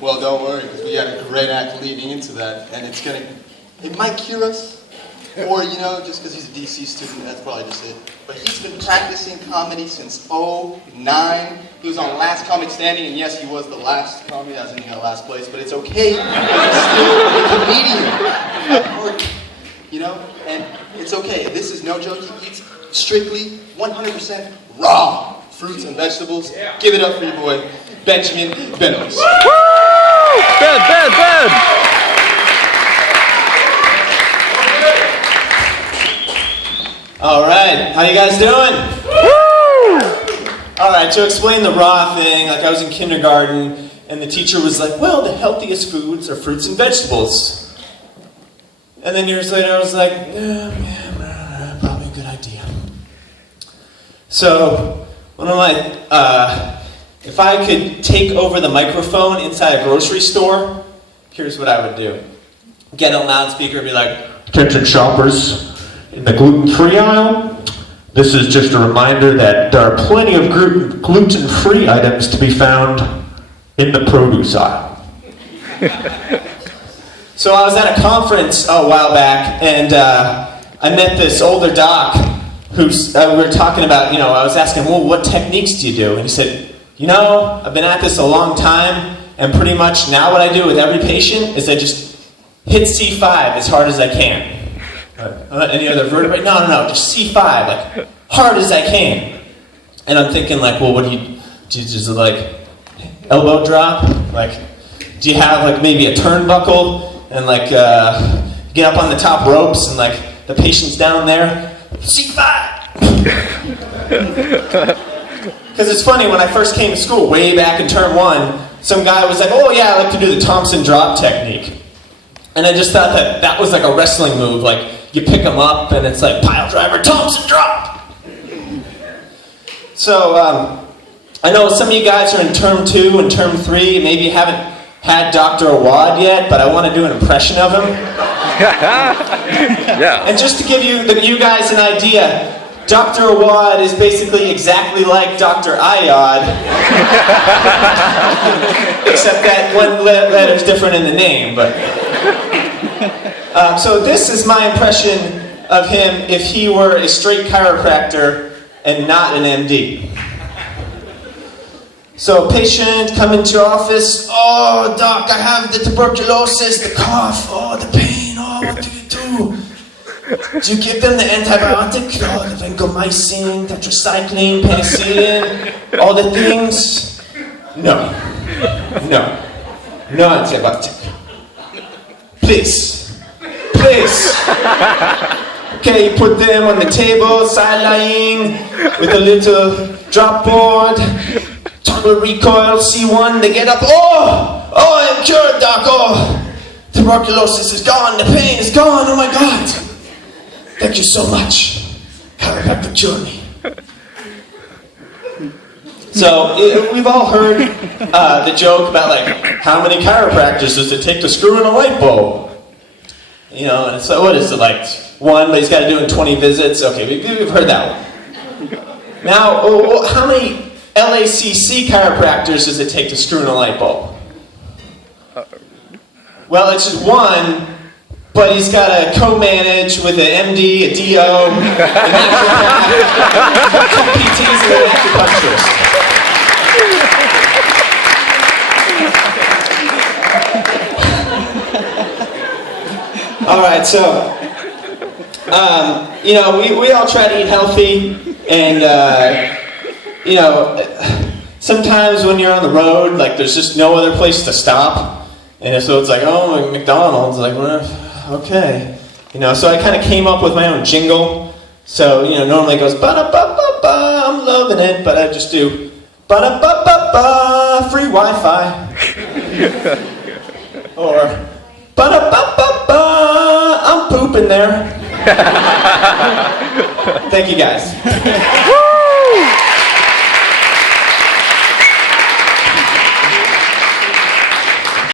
Well, don't worry, because we got a great act leading into that, and it might cure us. Or, just because he's a DC student, that's probably just it. But he's been practicing comedy since '09. He was on Last Comic Standing, and yes, he was the last comedy, as in he got last place, but it's okay, because he's still a comedian. And it's okay. This is no joke. He eats strictly 100% raw fruits and vegetables. Yeah. Give it up for your boy, Benjamin Benos. Woo! Ben! All right, how you guys doing? Woo! All right, to explain the raw thing, like I was in kindergarten, and the teacher was like, well, the healthiest foods are fruits and vegetables. And then years later, I was like, yeah, probably a good idea. So, if I could take over the microphone inside a grocery store, here's what I would do. Get a loudspeaker and be like, attention shoppers. In the gluten-free aisle, this is just a reminder that there are plenty of gluten-free items to be found in the produce aisle. So I was at a conference a while back, and I met this older doc who we were talking about, I was asking, well, what techniques do you do? And he said, I've been at this a long time, and pretty much now what I do with every patient is I just hit C5 as hard as I can. Any other vertebrae? No, just C5, like, hard as I can. And I'm thinking, like, well, what do you just, like, elbow drop? Like, do you have, like, maybe a turnbuckle and, like, get up on the top ropes and, like, the patient's down there? C5! Because it's funny, when I first came to school, way back in term 1, some guy was like, oh, yeah, I like to do the Thompson drop technique. And I just thought that was like a wrestling move, like, you pick them up, and it's like, pile driver, Thompson drop! So, I know some of you guys are in term 2 and term 3, maybe you haven't had Dr. Awad yet, but I want to do an impression of him. Yeah. And just to give you guys an idea, Dr. Awad is basically exactly like Dr. Ayad, except that one letter's different in the name, but... so this is my impression of him if he were a straight chiropractor and not an MD. So patient come into your office, oh doc, I have the tuberculosis, the cough, oh the pain, oh what do you do? Do you give them the antibiotic? Oh the vancomycin, tetracycline, penicillin, all the things? No antibiotic. Please. Okay, you put them on the table, side lying, with a little drop board, toggle recoil, C1, they get up, oh, I'm cured, doc, oh, tuberculosis is gone, the pain is gone, oh my God. Thank you so much. Chiropractic cured me. So, we've all heard the joke about, like, how many chiropractors does it take to screw in a light bulb? And it's like, what is it, like 1, but he's got to do it in 20 visits? Okay, we've heard that one. Now, how many LACC chiropractors does it take to screw in a light bulb? Well, it's just 1, but he's got to co-manage with an MD, a DO, an naturopath, 2 PTs, and an acupuncturist. All right, so, we all try to eat healthy, and, sometimes when you're on the road, like, there's just no other place to stop, and so it's like, oh, McDonald's, like, well, okay. So I kind of came up with my own jingle, so, normally it goes, ba-da-ba-ba-ba, I'm loving it, but I just do, ba-da-ba-ba-ba, free Wi-Fi, or, ba-da-ba-ba-ba, I'm pooping there. Thank you guys.